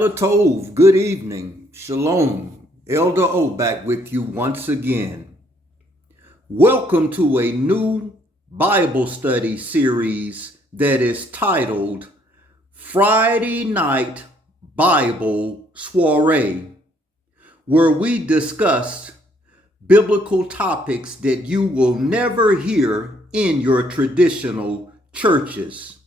Tov, good evening. Shalom. Elder O back with you once again. Welcome to a new Bible study series that is titled Friday Night Bible Soiree, where we discuss biblical topics that you will never hear in your traditional churches.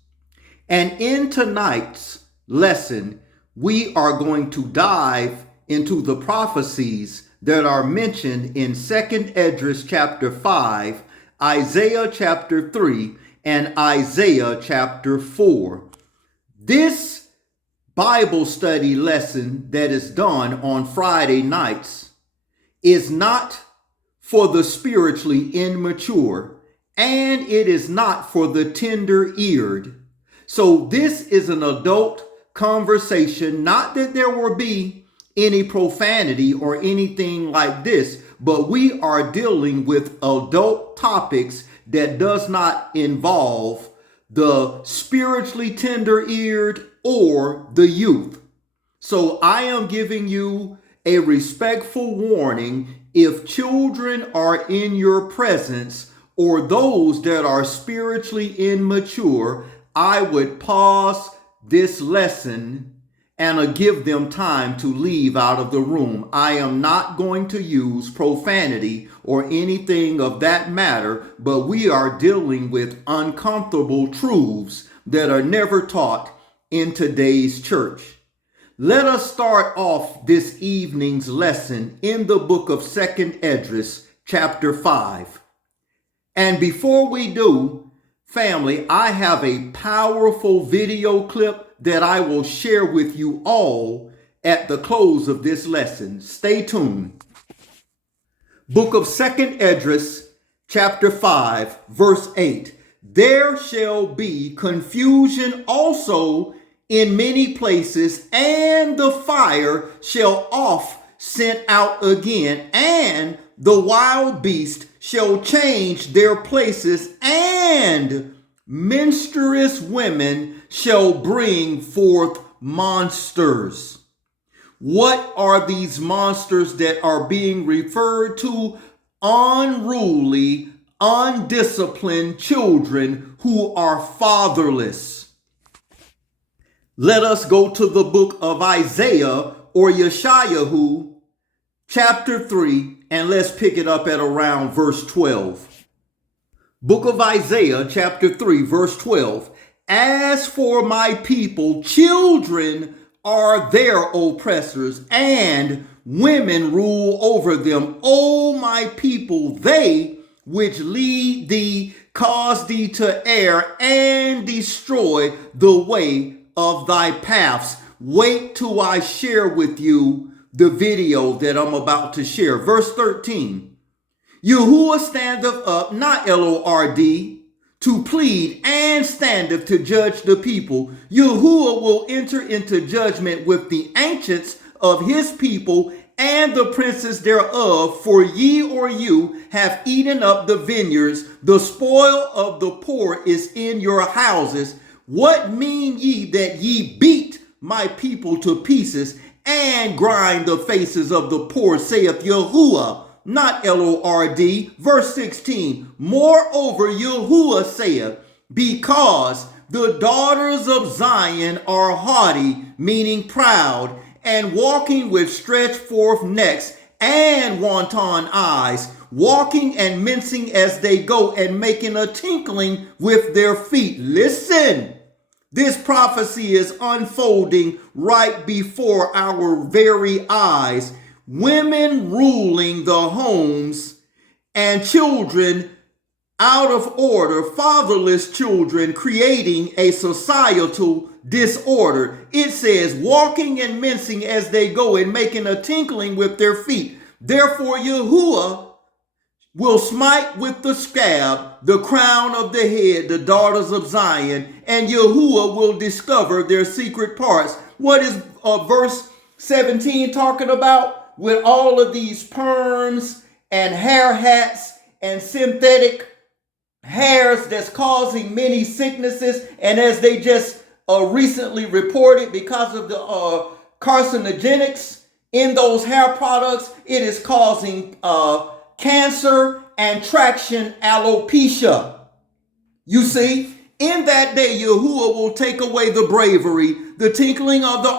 And in tonight's lesson, we are going to dive into the prophecies that are mentioned in 2 Edras chapter 5, Isaiah chapter 3, and Isaiah chapter 4. This Bible study lesson that is done on Friday nights is not for the spiritually immature, and it is not for the tender-eared. So this is an adult conversation, not that there will be any profanity or anything like this, but we are dealing with adult topics that does not involve the spiritually tender-eared or the youth. So I am giving you a respectful warning. If children are in your presence or those that are spiritually immature, I would pause this lesson and give them time to leave out of the room. I am not going to use profanity or anything of that matter, but we are dealing with uncomfortable truths that are never taught in today's church. Let us start off this evening's lesson in the book of 2 Edras, chapter 5. And before we do, family, I have a powerful video clip that I will share with you all at the close of this lesson. Stay tuned. Book of 2 Edras, chapter 5, verse 8. There shall be confusion also in many places, and the fire shall oft sent out again, and the wild beast shall change their places, and menstruous women shall bring forth monsters. What are these monsters that are being referred to? Unruly, undisciplined children who are fatherless. Let us go to the book of Isaiah or Yeshayahu, chapter 3, and let's pick it up at around verse 12. Book of Isaiah, chapter 3, verse 12. As for my people, children are their oppressors, and women rule over them. O my people, they which lead thee cause thee to err and destroy the way of thy paths. Wait till I share with you the video that I'm about to share. Verse 13. Yahuwah standeth up, not Lord, to plead, and standeth to judge the people. Yahuwah will enter into judgment with the ancients of his people and the princes thereof, for ye or you have eaten up the vineyards, the spoil of the poor is in your houses. What mean ye that ye beat my people to pieces and grind the faces of the poor, saith Yahuwah, not Lord. Verse 16, moreover Yahuwah saith, because the daughters of Zion are haughty, meaning proud, and walking with stretched forth necks and wanton eyes, walking and mincing as they go, and making a tinkling with their feet. Listen. This prophecy is unfolding right before our very eyes. Women ruling the homes and children out of order, fatherless children creating a societal disorder. It says, walking and mincing as they go and making a tinkling with their feet. Therefore, Yahuwah will smite with the scab the crown of the head, the daughters of Zion, and Yahuwah will discover their secret parts. What is verse 17 talking about? With all of these perms and hair hats and synthetic hairs that's causing many sicknesses, and as they just recently reported, because of the carcinogenics in those hair products. It is causing cancer and traction alopecia. You see, in that day, Yahuwah will take away the bravery, the tinkling of the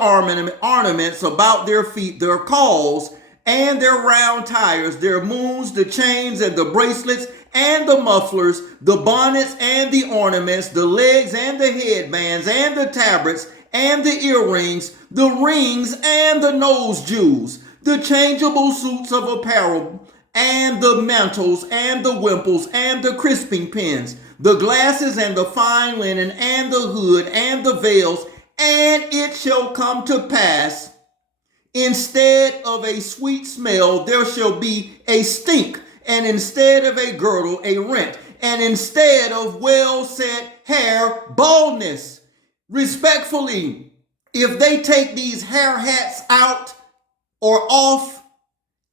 ornaments about their feet, their calls, and their round tires, their moons, the chains and the bracelets and the mufflers, the bonnets and the ornaments, the legs and the headbands and the tabrets and the earrings, the rings and the nose jewels, the changeable suits of apparel, and the mantles and the wimples and the crisping pins, the glasses and the fine linen and the hood and the veils. And it shall come to pass, instead of a sweet smell, there shall be a stink, and instead of a girdle, a rent, and instead of well-set hair, baldness. Respectfully, if they take these hair hats out or off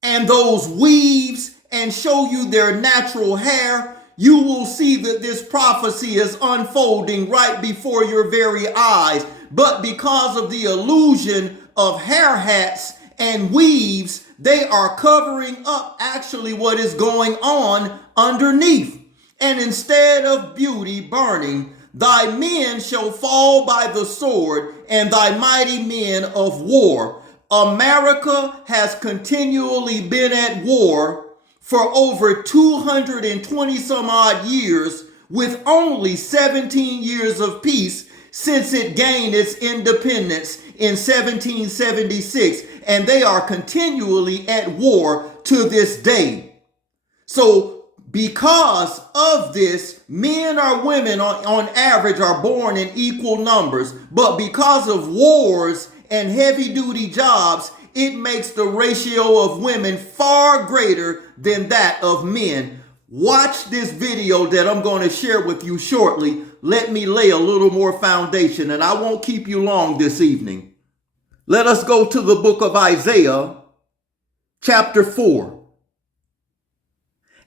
and those weaves and show you their natural hair, you will see that this prophecy is unfolding right before your very eyes. But because of the illusion of hair hats and weaves, they are covering up actually what is going on underneath. And instead of beauty burning, thy men shall fall by the sword, and thy mighty men of war. America has continually been at war for over 220 some odd years, with only 17 years of peace since it gained its independence in 1776, and they are continually at war to this day. So because of this, men or women on average are born in equal numbers, but because of wars and heavy-duty jobs, it makes the ratio of women far greater than that of men. Watch this video that I'm going to share with you shortly. Let me lay a little more foundation, and I won't keep you long this evening. Let us go to the book of Isaiah, chapter 4.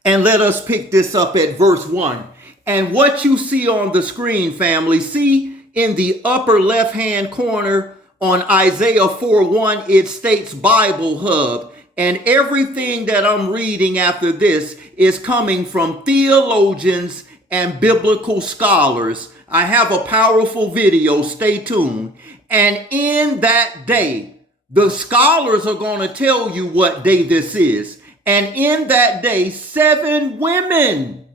And let us pick this up at verse 1. And what you see on the screen, family, see in the upper left-hand corner on Isaiah 4:1, it states Bible Hub. And everything that I'm reading after this is coming from theologians and biblical scholars. I have a powerful video. Stay tuned. And in that day, the scholars are going to tell you what day this is. And in that day, 7 women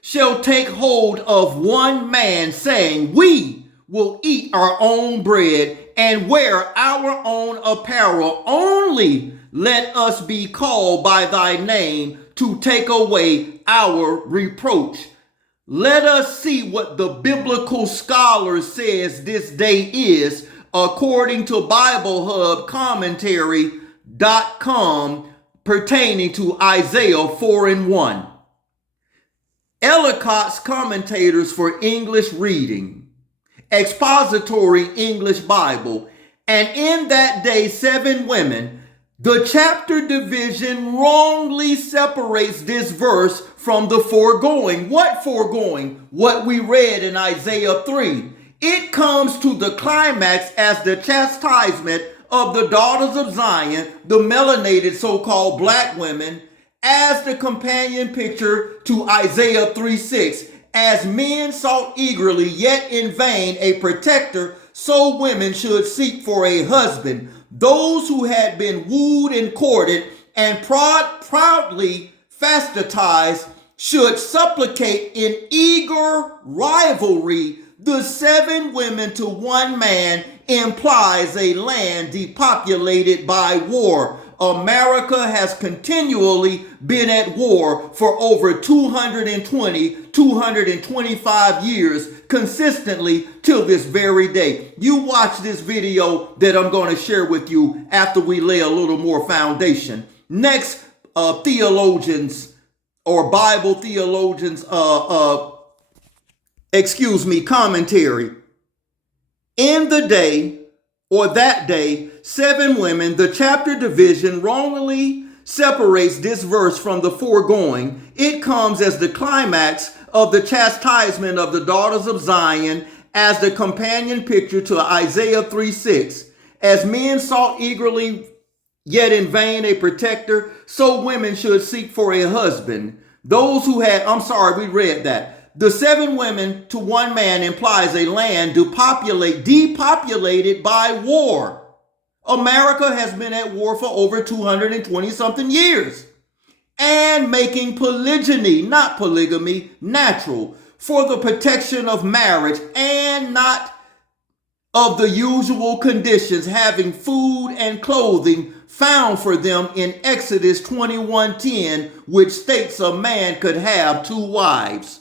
shall take hold of one man, saying, we will eat our own bread and wear our own apparel. Only let us be called by thy name to take away our reproach. Let us see what the biblical scholar says this day is, according to BibleHubCommentary.com, pertaining to Isaiah 4:1. Ellicott's Commentators for English Reading, Expository English Bible, and in that day 7 women. The chapter division wrongly separates this verse from the foregoing. What foregoing? What we read in Isaiah 3. It comes to the climax as the chastisement of the daughters of Zion, the melanated so-called black women, as the companion picture to Isaiah 3:6. As men sought eagerly, yet in vain, a protector, so women should seek for a husband. Those who had been wooed and courted and proudly fastidized should supplicate in eager rivalry. The 7 women to one man implies a land depopulated by war. America has continually been at war for over 225 years, consistently till this very day. You watch this video that I'm going to share with you after we lay a little more foundation. Next, theologians or Bible theologians, commentary. In the day, or that day, 7 women, the chapter division wrongly separates this verse from the foregoing. It comes as the climax of the chastisement of the daughters of Zion as the companion picture to Isaiah 3:6. As men sought eagerly, yet in vain, a protector, so women should seek for a husband. Those who had, I'm sorry, we read that. The 7 women to 1 man implies a land depopulated by war. America has been at war for over 220 something years. And making polygyny, not polygamy, natural for the protection of marriage and not of the usual conditions, having food and clothing found for them in Exodus 21:10, which states a man could have 2 wives.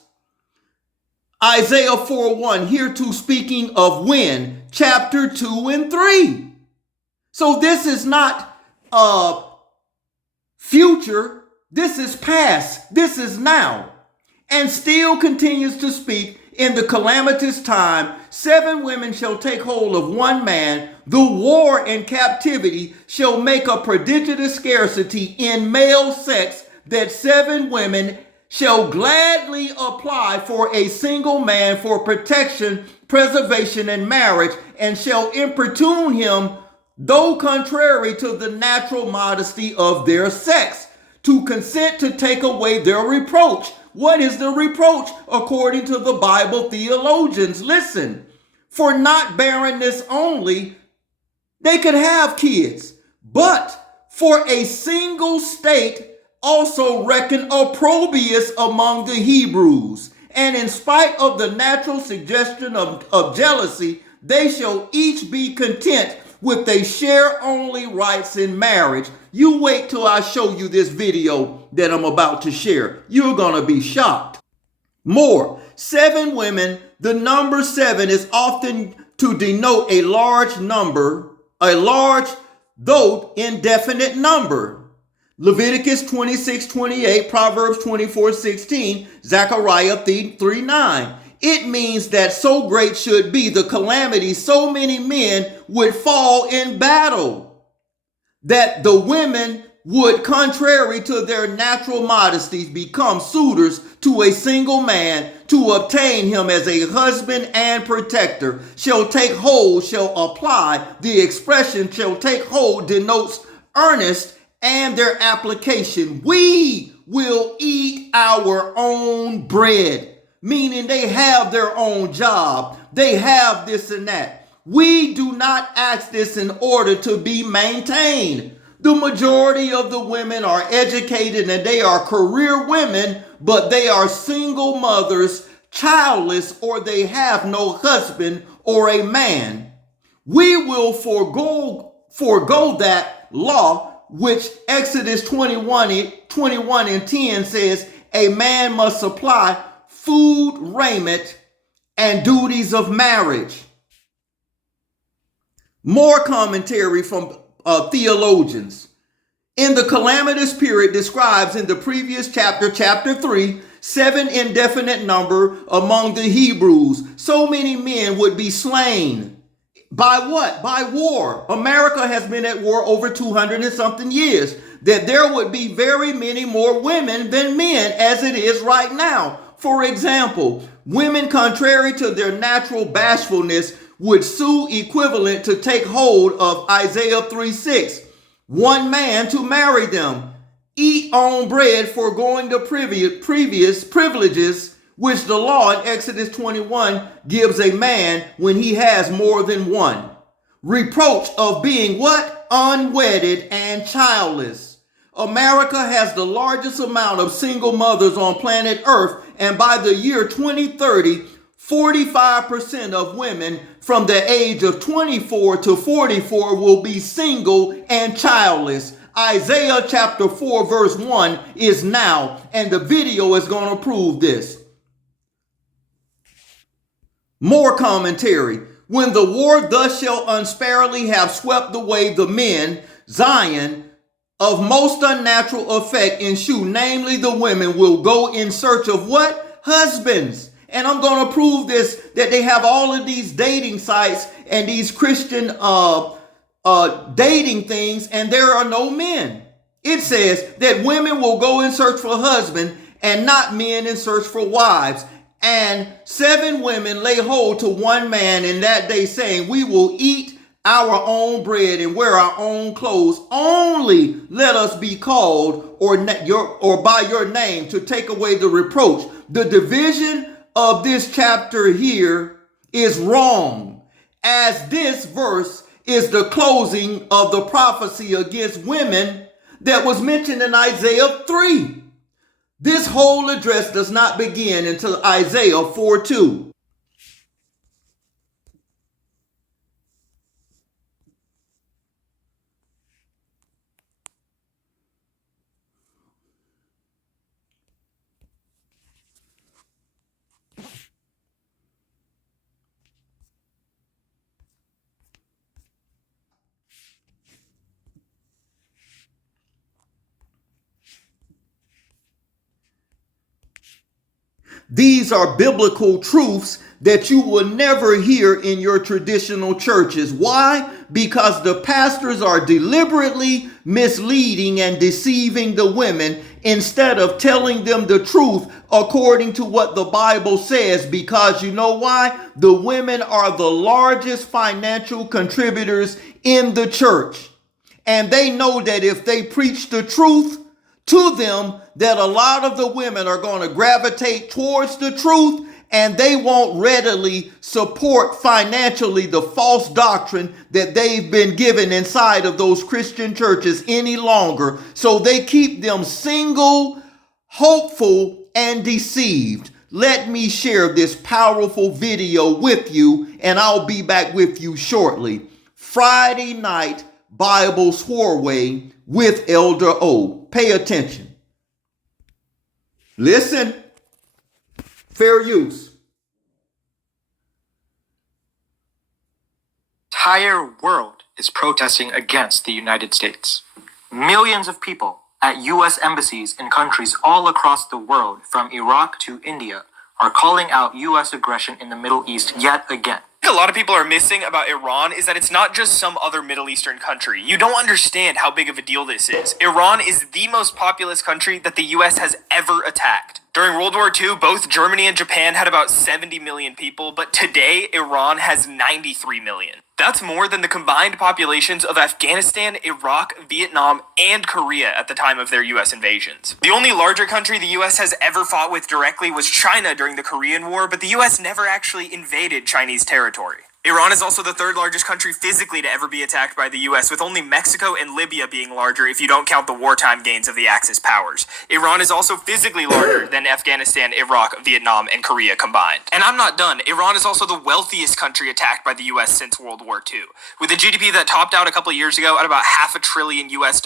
Isaiah 4:1, hereto speaking of when, chapter 2 and 3. So this is not future, this is past, this is now. And still continues to speak, in the calamitous time, 7 women shall take hold of 1 man. The war and captivity shall make a prodigious scarcity in male sex, that 7 women shall gladly apply for a single man for protection, preservation, and marriage, and shall importune him, though contrary to the natural modesty of their sex, to consent to take away their reproach. What is the reproach? According to the Bible theologians, listen, for not barrenness only, they could have kids, but for a single state also reckoned opprobrious among the Hebrews. And in spite of the natural suggestion of jealousy, they shall each be content with a share-only rights in marriage. You wait till I show you this video that I'm about to share. You're going to be shocked. More, 7 women, the number 7 is often to denote a large number, a large though indefinite number. Leviticus 26:28, Proverbs 24:16, Zechariah 3:9. It means that so great should be the calamity, so many men would fall in battle, that the women would, contrary to their natural modesties, become suitors to a single man to obtain him as a husband and protector. Shall take hold, shall apply. The expression shall take hold denotes earnest and their application. We will eat our own bread. Meaning they have their own job. They have this and that. We do not ask this in order to be maintained. The majority of the women are educated and they are career women, but they are single mothers, childless, or they have no husband or a man. We will forego that law, which Exodus 21:10 says a man must supply food, raiment, and duties of marriage. More commentary from theologians. In the calamitous period describes in the previous chapter, chapter 3, 7 indefinite number among the Hebrews. So many men would be slain. By what? By war. America has been at war over 200 and something years. That there would be very many more women than men as it is right now. For example, women, contrary to their natural bashfulness, would sue equivalent to take hold of Isaiah 3:6. 1 man to marry them. Eat on bread, foregoing the previous privileges which the law in Exodus 21 gives a man when he has more than one. Reproach of being what? Unwedded and childless. America has the largest amount of single mothers on planet Earth, and by the year 2030, 45% of women from the age of 24 to 44 will be single and childless. Isaiah chapter 4 verse 1 is now, and the video is going to prove this. More commentary. When the war thus shall unsparingly have swept away the men, Zion, of most unnatural effect ensue, namely the women will go in search of what? Husbands. And I'm going to prove this, that they have all of these dating sites and these Christian dating things, and there are no men. It says that women will go in search for husband and not men in search for wives. And 7 women lay hold to 1 man in that day, saying, we will eat our own bread and wear our own clothes. Only let us be called or by your name to take away the reproach. The division of this chapter here is wrong, as this verse is the closing of the prophecy against women that was mentioned in Isaiah 3. This whole address does not begin until Isaiah 4:2. These are biblical truths that you will never hear in your traditional churches. Why? Because the pastors are deliberately misleading and deceiving the women instead of telling them the truth according to what the Bible says. Because you know why? The women are the largest financial contributors in the church. And they know that if they preach the truth to them, that a lot of the women are going to gravitate towards the truth, and they won't readily support financially the false doctrine that they've been given inside of those Christian churches any longer. So they keep them single, hopeful, and deceived. Let me share this powerful video with you, and I'll be back with you shortly. Friday night Bible Soiree with Elder O. Pay attention. Listen. Fair use. Entire world is protesting against the United States. Millions of people at U.S. embassies in countries all across the world, from Iraq to India, are calling out U.S. aggression in the Middle East yet again. A lot of people are missing about Iran is that it's not just some other Middle Eastern country. You don't understand how big of a deal this is. Iran is the most populous country that the US has ever attacked. During World War II, both Germany and Japan had about 70 million people, but today Iran has 93 million. That's more than the combined populations of Afghanistan, Iraq, Vietnam, and Korea at the time of their US invasions. The only larger country the US has ever fought with directly was China during the Korean War, but the US never actually invaded Chinese territory. Iran is also the third largest country physically to ever be attacked by the US, with only Mexico and Libya being larger if you don't count the wartime gains of the Axis powers. Iran is also physically larger than Afghanistan, Iraq, Vietnam, and Korea combined. And I'm not done. Iran is also the wealthiest country attacked by the US since World War II. With a GDP that topped out a couple of years ago at about $500 billion US,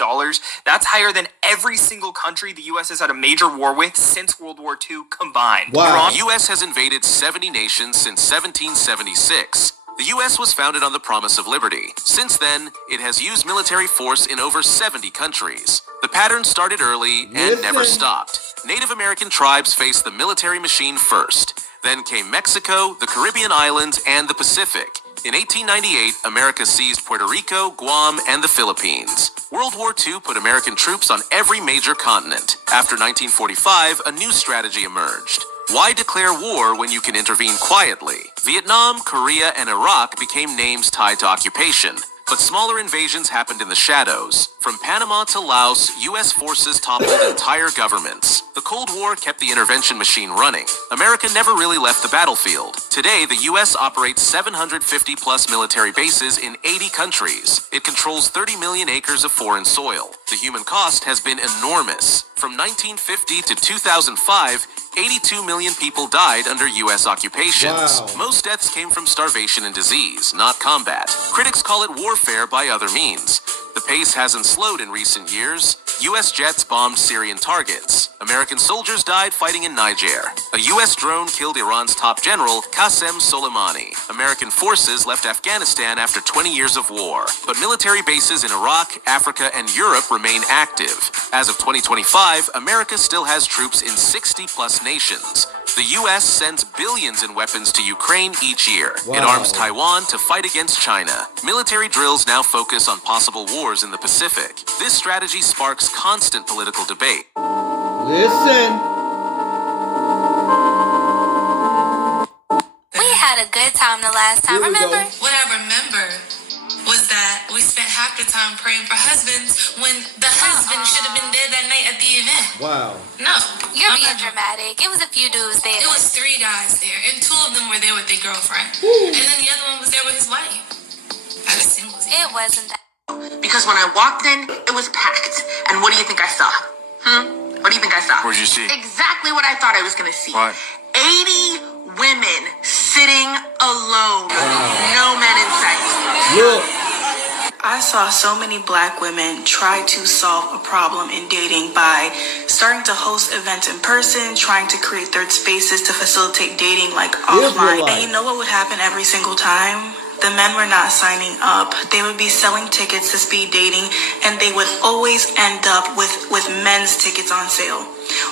that's higher than every single country the US has had a major war with since World War II combined. Wow. The U.S. has invaded 70 nations since 1776. The U.S. was founded on the promise of liberty. Since then, it has used military force in over 70 countries. The pattern started early and never stopped. Native American tribes faced the military machine first. Then came Mexico, the Caribbean islands, and the Pacific. In 1898, America seized Puerto Rico, Guam, and the Philippines. World War II put American troops on every major continent. After 1945, a new strategy emerged. Why declare war when you can intervene quietly? Vietnam, Korea, and Iraq became names tied to occupation. But smaller invasions happened in the shadows. From Panama to Laos, U.S. forces toppled entire governments. The Cold War kept the intervention machine running. America never really left the battlefield. Today, the U.S. operates 750-plus military bases in 80 countries. It controls 30 million acres of foreign soil. The human cost has been enormous. From 1950 to 2005, 82 million people died under U.S. occupations. Wow. Most deaths came from starvation and disease, not combat. Critics call it warfare by other means. The pace hasn't slowed in recent years. U.S. jets bombed Syrian targets. American soldiers died fighting in Niger. A U.S. drone killed Iran's top general, Qasem Soleimani. American forces left Afghanistan after 20 years of war. But military bases in Iraq, Africa, and Europe remain active. As of 2025, America still has troops in 60-plus nations. The U.S. sends billions in weapons to Ukraine each year. Wow. It arms Taiwan to fight against China. Military drills now focus on possible wars in the Pacific. This strategy sparks constant political debate. Listen. We had a good time the last time, Here we remember? go. What I remember was we spent half the time praying for husbands when the husband should have been dead that night at the event. Wow. No. You're being dramatic. It was a few dudes there. It was 3 guys there, and 2 of them were there with their girlfriend. And then the other one was there with his wife. At a singles. It wasn't that. Because when I walked in, it was packed. And what do you think I saw? What do you think I saw? What'd you see? Exactly what I thought I was going to see. What? 80 women sitting alone. No men in sight. Look. I saw so many black women try to solve a problem in dating by starting to host events in person, trying to create third spaces to facilitate dating like offline. And you know what would happen every single time? The men were not signing up. They would be selling tickets to speed dating, and they would always end up with men's tickets on sale.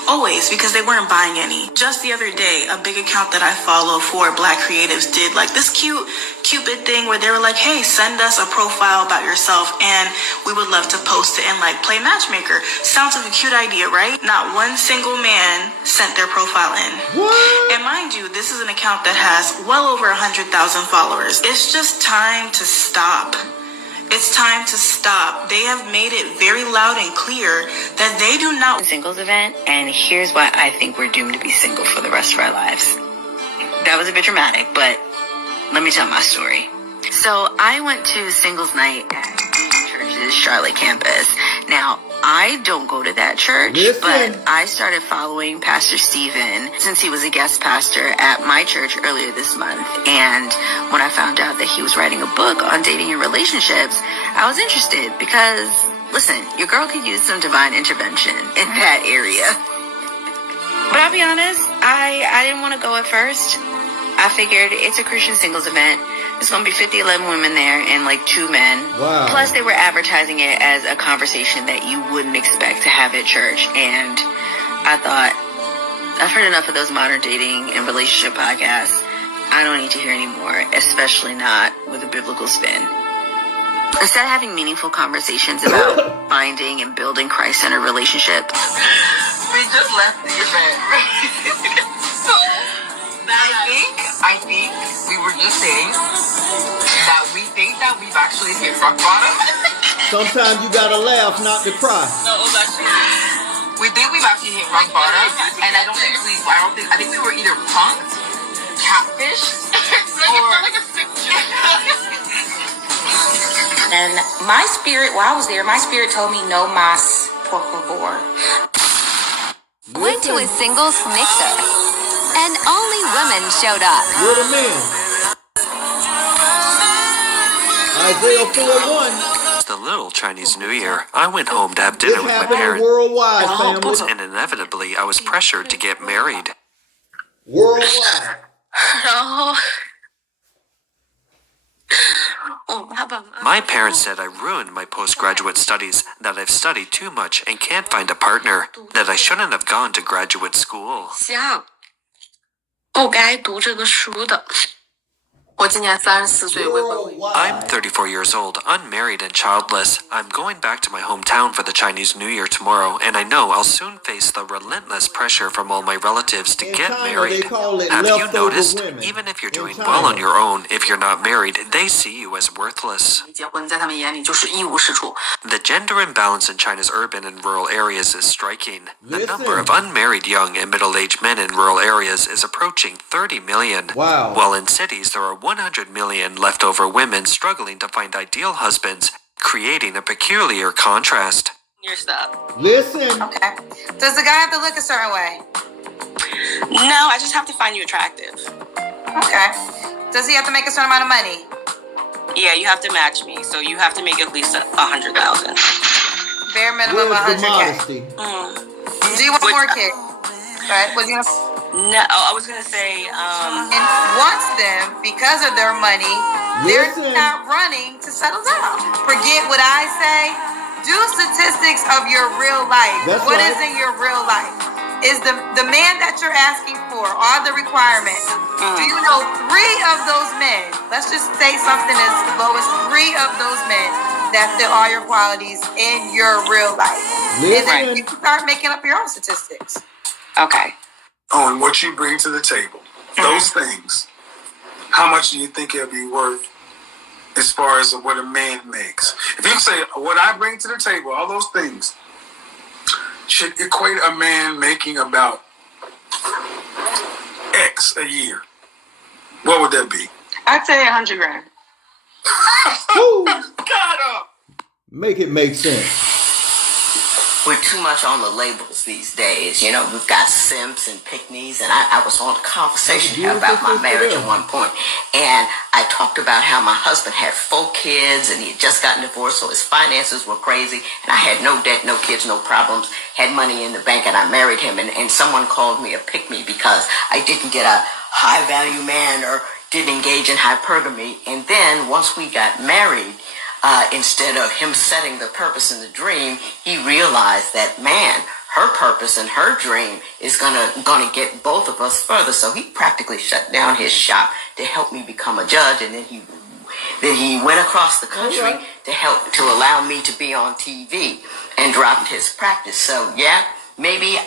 Always, because they weren't buying any. Just the other day, a big account that I follow for black creatives did like this cute Cupid thing where they were like, hey, send us a profile about yourself and we would love to post it and like play matchmaker. Sounds like a cute idea, right? Not one single man sent their profile in. What? And mind you, this is an account that has well over 100,000 followers. It's just time to stop. It's time to stop. They have made it very loud and clear that they do not singles event, and here's why I think we're doomed to be single for the rest of our lives. That was a bit dramatic, but let me tell my story. So I went to singles night at church's Charlotte campus. Now, I don't go to that church, but I started following Pastor Stephen since he was a guest pastor at my church earlier this month. And when I found out that he was writing a book on dating and relationships, I was interested because, listen, your girl could use some divine intervention in that area. But I'll be honest, I didn't want to go at first. I figured it's a Christian singles event. There's going to be 11 women there and like 2 men. Wow. Plus, they were advertising it as a conversation that you wouldn't expect to have at church. And I thought, I've heard enough of those modern dating and relationship podcasts. I don't need to hear any more, especially not with a biblical spin. Instead of having meaningful conversations about finding and building Christ-centered relationships, We just left the event. I think we were just saying that we think that we've actually hit rock bottom. Sometimes you gotta laugh, not to cry. No, it was actually, we think we've actually hit rock bottom, and I think we were either punked, catfished, And my spirit, while I was there, my spirit told me no mas, por favor. Went to a singles mixer, and only women showed up. What a man. Isaiah 4:1. The little Chinese New Year, I went home to have dinner This with my happening parents, worldwide, family. and inevitably I was pressured to get married. Worldwide. My parents said I ruined my postgraduate studies, that I've studied too much and can't find a partner, that I shouldn't have gone to graduate school. 不该读这个书的。我今年34岁，未婚未育。 I'm 34 years old, unmarried and childless. I'm going back to my hometown for the Chinese New Year tomorrow, and I know I'll soon face the relentless pressure from all my relatives to In get China, married. they call it Have you leftover noticed? women. Even if you're In doing China. well on your own, if you're not married, they see you as worthless. 结婚在他们眼里就是一无是处。 The gender imbalance in China's urban and rural areas is striking. The Listen. number of unmarried young and middle-aged men in rural areas is approaching 30 million. Wow. While in cities there are 100 million leftover women struggling to find ideal husbands, creating a peculiar contrast. Your stuff. Listen. Okay. Does the guy have to look a certain way? No, I just have to find you attractive. Okay. Does he have to make a certain amount of money? Yeah, you have to match me, so you have to make at least 100,000. Bare minimum Where's the 100K. modesty? Do you want more kids? Right? Was you No, I was gonna say, and wants them because of their money. They're Listen. not running to settle down. Forget what I say. Do statistics of your real life. That's What right. is in your real life? Is the man that you're asking for are the requirements? Do you know 3 of those men? Let's just say something as low as 3 of those men that fill all your qualities in your real life. And then you can start making up your own statistics. okay. On what you bring to the table. Those things. How much do you think it'll be worth as far as what a man makes. If you say what I bring to the table, all those things should equate a man making about X a year, what would that be? I'd say 100 grand. Make it make sense. We're too much on the labels these days. You know, we've got simps and pick-me's, and I was on a conversation here about my marriage at one point, and I talked about how my husband had 4 kids, and he had just gotten divorced, so his finances were crazy, and I had no debt, no kids, no problems, had money in the bank, and I married him, and someone called me a pick-me because I didn't get a high-value man or didn't engage in hypergamy, and then once we got married, instead of him setting the purpose and the dream, he realized that, man, her purpose and her dream is gonna get both of us further. So he practically shut down his shop to help me become a judge, and then he went across the country to allow me to be on TV and dropped his practice. So yeah, maybe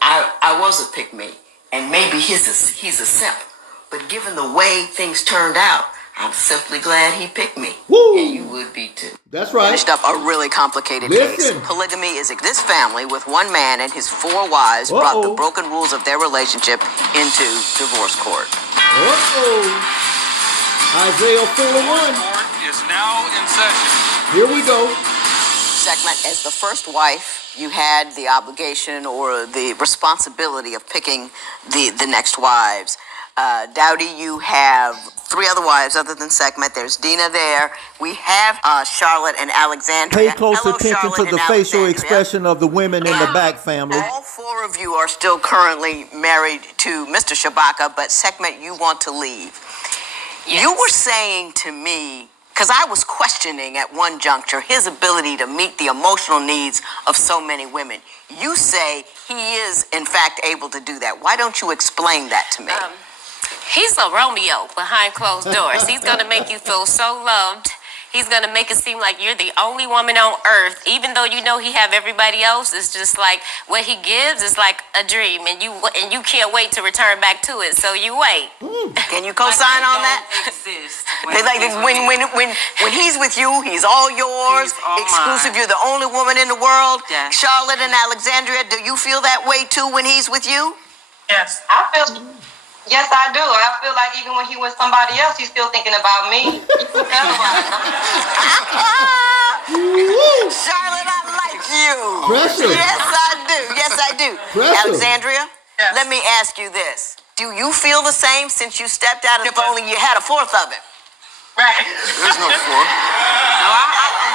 I was a pick-me, and maybe he's a simp. But given the way things turned out, I'm simply glad he picked me. Woo. And you would be too. That's right. Finished up a really complicated case. Polygamy is this family with one man and his 4 wives brought the broken rules of their relationship into divorce court. Isaiah 4:1 is now in session. Here we go. Segment, as the first wife, you had the obligation or the responsibility of picking the next wives. Dowdy, you have 3 other wives other than Segment. There's Dina there. We have Charlotte and Alexandria. Pay close attention Charlotte to the facial expression of the women in the back family. All 4 of you are still currently married to Mr. Shabaka, but Segment, you want to leave. Yes. You were saying to me, because I was questioning at one juncture his ability to meet the emotional needs of so many women. You say he is, in fact, able to do that. Why don't you explain that to me? He's a Romeo behind closed doors. He's going to make you feel so loved. He's going to make it seem like you're the only woman on earth, even though you know he have everybody else. It's just like what he gives is like a dream, and you can't wait to return back to it. So you wait. Can you co-sign on that? When he's with you, he's all yours, exclusive. You're the only woman in the world. Yes. Charlotte and Alexandria, do you feel that way too when he's with you? Yes, I feel. Yes, I do. I feel like even when he was somebody else, he's still thinking about me. Charlotte, I like you. Pressure. Yes, I do. Yes, I do. Pressure. Alexandria, yes. Let me ask you this. Do you feel the same since you stepped out? If only you had a 4th of it. Right. There's no 4th.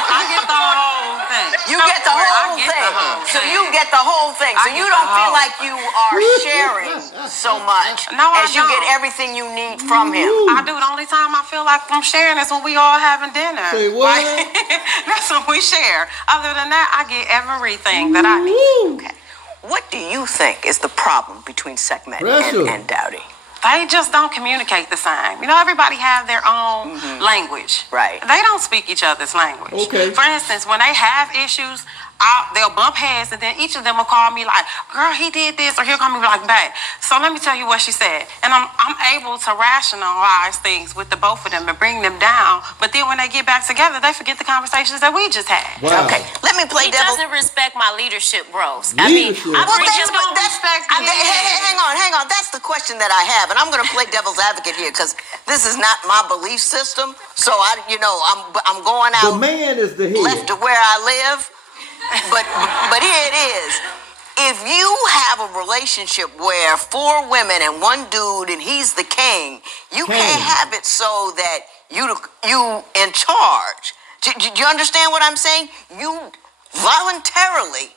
I get the whole thing. You get the whole thing. So you get the whole thing. So you don't feel like you are sharing so much as you get everything you need from him. I do. The only time I feel like I'm sharing is when we all having dinner. Say what? That's when we share. Other than that, I get everything that I need. Okay. What do you think is the problem between Segment and Dowdy? They just don't communicate the same. You know, everybody have their own language. Right. They don't speak each other's language. Okay. For instance, when they have issues, they'll bump heads, and then each of them will call me like, girl, he did this, or he'll call me like, babe. So let me tell you what she said. And I'm able to rationalize things with the both of them and bring them down. But then when they get back together, they forget the conversations that we just had. Wow. Okay, let me play He devil. doesn't respect my leadership roles. Leadership. I bring him Hang on. That's the question that I have, and I'm going to play devil's advocate here because this is not my belief system. So I'm going out. The man is the head. Left of where I live. But here it is. If you have a relationship where 4 women and 1 dude and he's the king, you can't have it so that you in charge. Do you understand what I'm saying? You voluntarily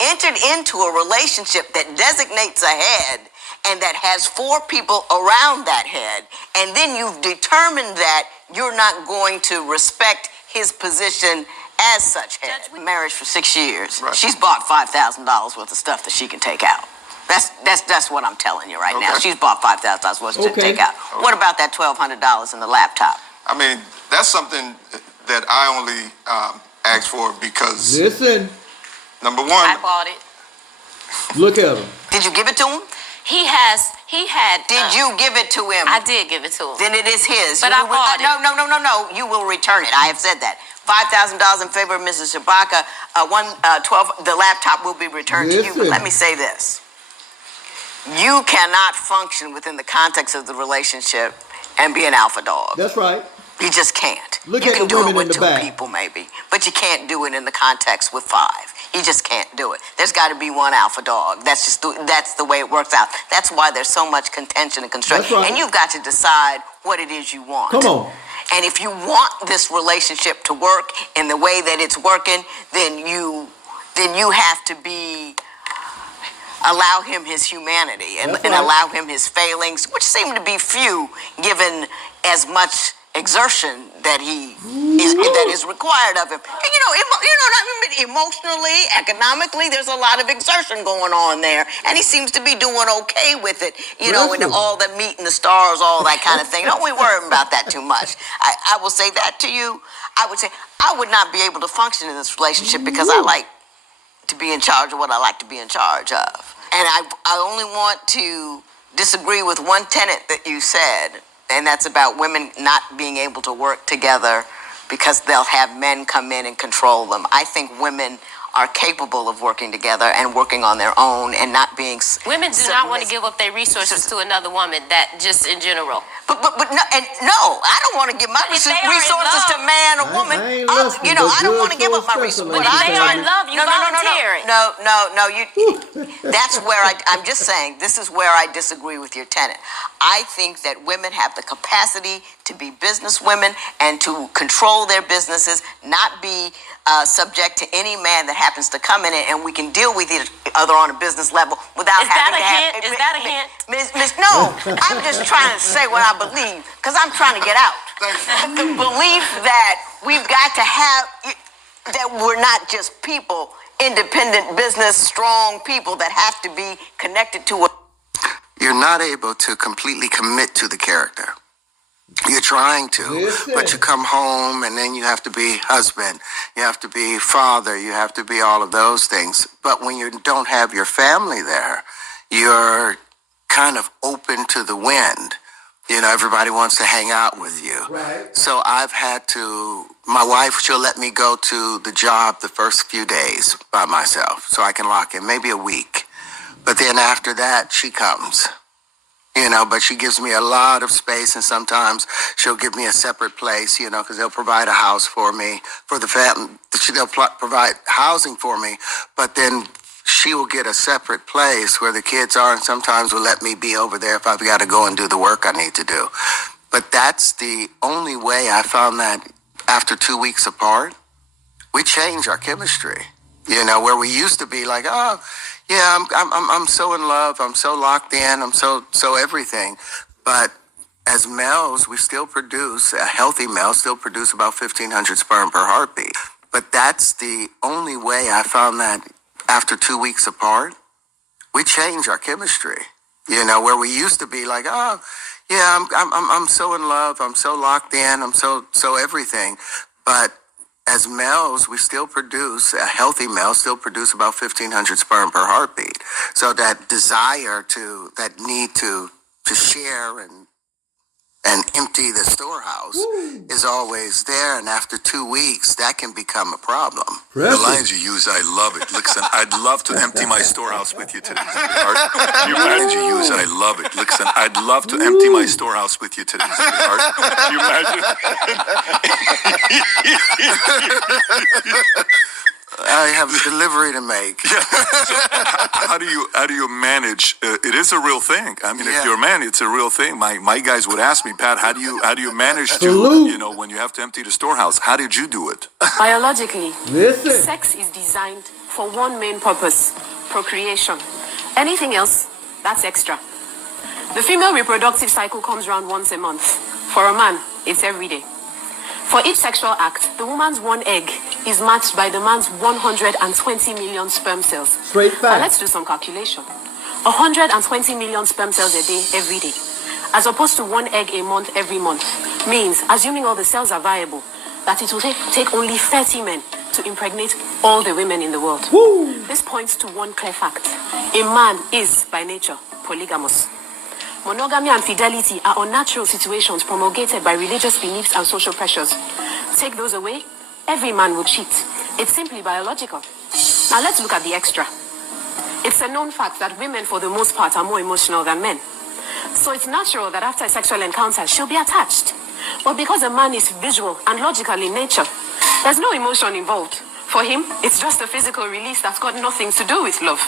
entered into a relationship that designates a head and that has 4 people around that head, and then you've determined that you're not going to respect his position as such head. Marriage for 6 years. Right. She's bought $5,000 worth of stuff that she can take out. That's what I'm telling you right now. She's bought $5,000 worth to take out. What about that $1,200 in the laptop? I mean, that's something that I only asked for because. Listen. Number 1. I bought it. Look at him. Did you give it to him? He had. Did you give it to him? I did give it to him. Then it is his. But I bought it. No. You will return it. I have said that. $5,000 in favor of Mrs. Shabaka. 112. The laptop will be returned to you. But let me say this: you cannot function within the context of the relationship and be an alpha dog. That's right. You just can't. Look you at can the do women it with in the two back. people maybe, but you can't do it in the context with 5. You just can't do it. There's got to be one alpha dog. That's the way it works out. That's why there's so much contention and constraint. That's right. And you've got to decide what it is you want. Come on. And if you want this relationship to work in the way that it's working, then you have to allow him his humanity and allow him his failings, which seem to be few given as much exertion that is required of him. And emotionally, economically, there's a lot of exertion going on there, and he seems to be doing okay with it. And all the meat and the stars, all that kind of thing. Don't we worry about that too much? I will say that to you. I would say I would not be able to function in this relationship because I like to be in charge of what I like to be in charge of, and I only want to disagree with one tenet that you said. And that's about women not being able to work together because they'll have men come in and control them. I think women are capable of working together and working on their own and not being... Women do not want to give up their resources to another woman, that just in general. But no, I don't want to give my resources to man or woman. I don't want to give up my resources. But if they are in love, you volunteer it. No. That's where I'm just saying, this is where I disagree with your tenet. I think that women have the capacity to be business women and to control their businesses, not be subject to any man that happens to come in it, and we can deal with each other on a business level without having to have... Is that a hint? No, I'm just trying to say what I believe, because I'm trying to get out. The belief that we've got to have, that we're not just people, independent business, strong people that have to be connected to it. You're not able to completely commit to the character. You're trying to, but you come home and then you have to be husband, you have to be father, you have to be all of those things. But when you don't have your family there, you're kind of open to the wind. Everybody wants to hang out with you. Right. So I've had to, my wife, she'll let me go to the job the first few days by myself so I can lock in, maybe a week. But then after that, she comes. But she gives me a lot of space, and sometimes she'll give me a separate place, because they'll provide a house for me, for the family. They'll provide housing for me, but then she will get a separate place where the kids are, and sometimes will let me be over there if I've got to go and do the work I need to do. But that's the only way I found that after 2 weeks apart, we changed our chemistry, where we used to be like, oh, yeah, I'm so in love, I'm so locked in, I'm so everything. But as males, we still produce, a healthy male still produce about 1,500 sperm per heartbeat. But that's the only way I found that after 2 weeks apart, we changed our chemistry. Where we used to be like, oh, yeah, I'm so in love, I'm so locked in, I'm so everything. But as males, we still produce, a healthy male still produce about 1,500 sperm per heartbeat. So that desire that need to share and empty the storehouse is always there. And after 2 weeks, that can become a problem. The lines you use, I love it. Listen, I'd love to empty my storehouse with you today, sweetheart. The lines you use, I love it. Listen, I'd love to empty my storehouse with you today, sweetheart. Can you imagine? I have a delivery to make. So, how do you manage? It is a real thing. I mean, if you're a man, it's a real thing. My guys would ask me, Pat, how do you manage to, when you have to empty the storehouse? How did you do it? Biologically, sex is designed for one main purpose: procreation. Anything else, that's extra. The female reproductive cycle comes around once a month. For a man, it's every day. For each sexual act, the woman's one egg is matched by the man's 120 million sperm cells. Straight fact. Now let's do some calculation. 120 million sperm cells a day, every day, as opposed to one egg a month, every month, means, assuming all the cells are viable, that it will take only 30 men to impregnate all the women in the world. This points to one clear fact. A man is, by nature, polygamous. Monogamy and fidelity are unnatural situations promulgated by religious beliefs and social pressures. Take those away, every man will cheat. It's simply biological. Now let's look at the extra. It's a known fact that women, for the most part, are more emotional than men. So it's natural that after a sexual encounter, she'll be attached. But because a man is visual and logical in nature, there's no emotion involved. For him, it's just a physical release that's got nothing to do with love.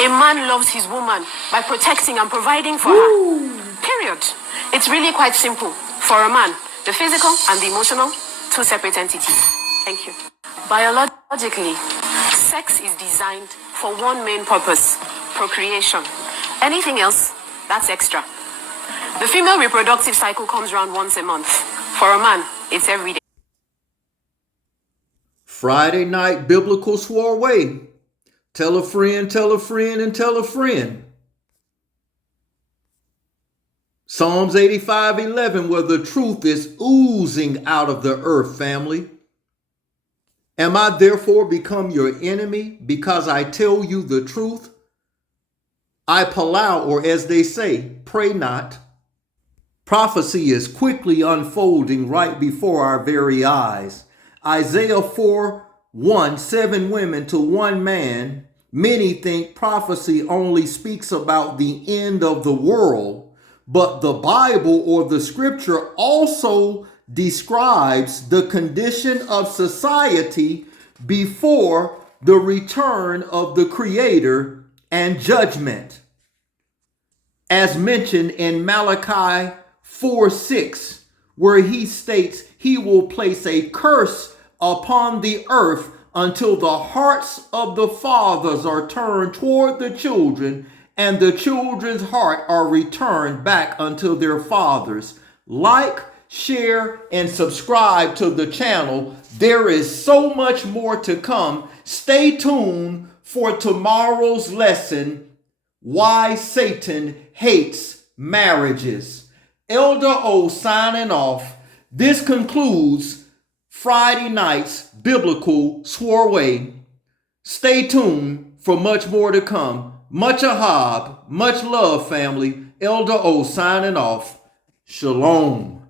A man loves his woman by protecting and providing for her. Period. It's really quite simple. For a man, the physical and the emotional, two separate entities. Thank you. Biologically, sex is designed for one main purpose: procreation. Anything else, that's extra. The female reproductive cycle comes around once a month. For a man, it's every day. Friday night biblical Soiree. Tell a friend, tell a friend, and tell a friend. Psalms 85:11, where the truth is oozing out of the earth, family. Am I therefore become your enemy because I tell you the truth? I palau, or as they say, pray not. Prophecy is quickly unfolding right before our very eyes. Isaiah 4:1, 7 women to 1 man. Many think prophecy only speaks about the end of the world, but the Bible or the scripture also describes the condition of society before the return of the Creator and judgment. As mentioned in Malachi 4:6, where he states he will place a curse upon the earth until the hearts of the fathers are turned toward the children, and the children's heart are returned back unto their fathers. Like, share, and subscribe to the channel. There is so much more to come. Stay tuned for tomorrow's lesson, Why Satan Hates Marriages. Elder O signing off. This concludes Friday night's biblical Soiree. Stay tuned for much more to come. Much ahab, much love, family. Elder O signing off. Shalom.